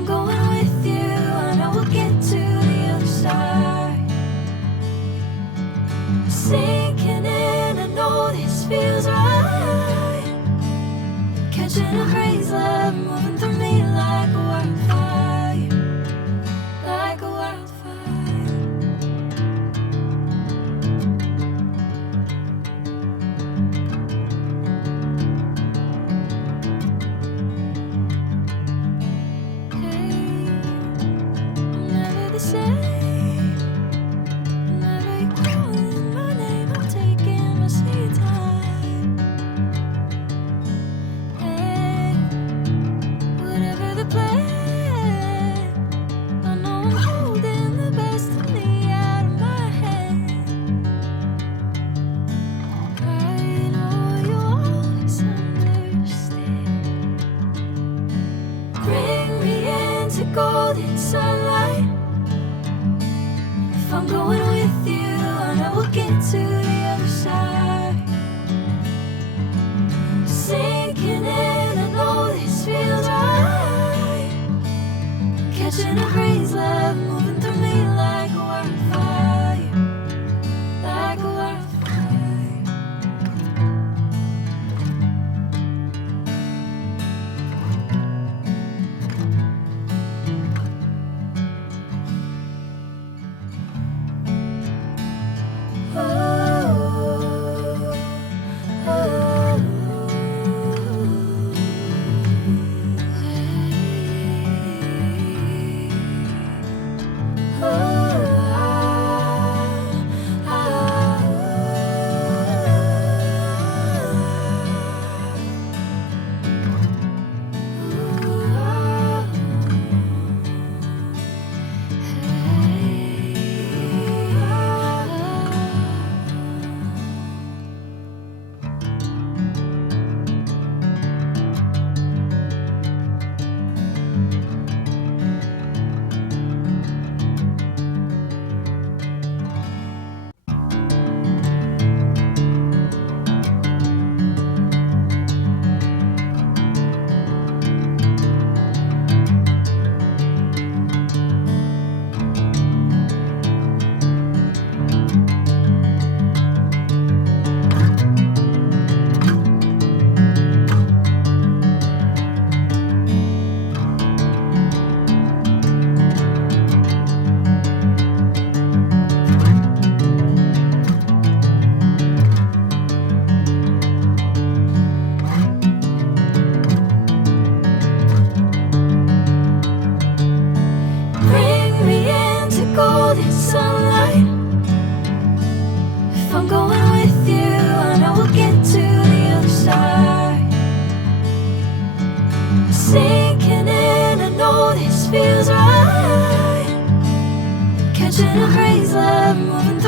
I'm going with you, I know we'll get to the other side. Sinking in, I know this feels right. Catching a crazy love, moving through me like a wildfire, like a wildfire. Hey, I'm never the same. Whenever you're calling my name, I'm taking my sweet time. Hey, whatever the plan, I know I'm holding the best of me out of my hand. I know you'll always understand. Bring me into golden sunlight. If I'm going with you, I know we'll get to the other side. Sinking in, I know this feels right. Catching a crazy love, moving through me like a wildfire, like a wildfire. Bring me into golden sunlight. If I'm going with you, I know we'll get to the other side. Sinking in, I know this feels right. Catching a crazy love, moving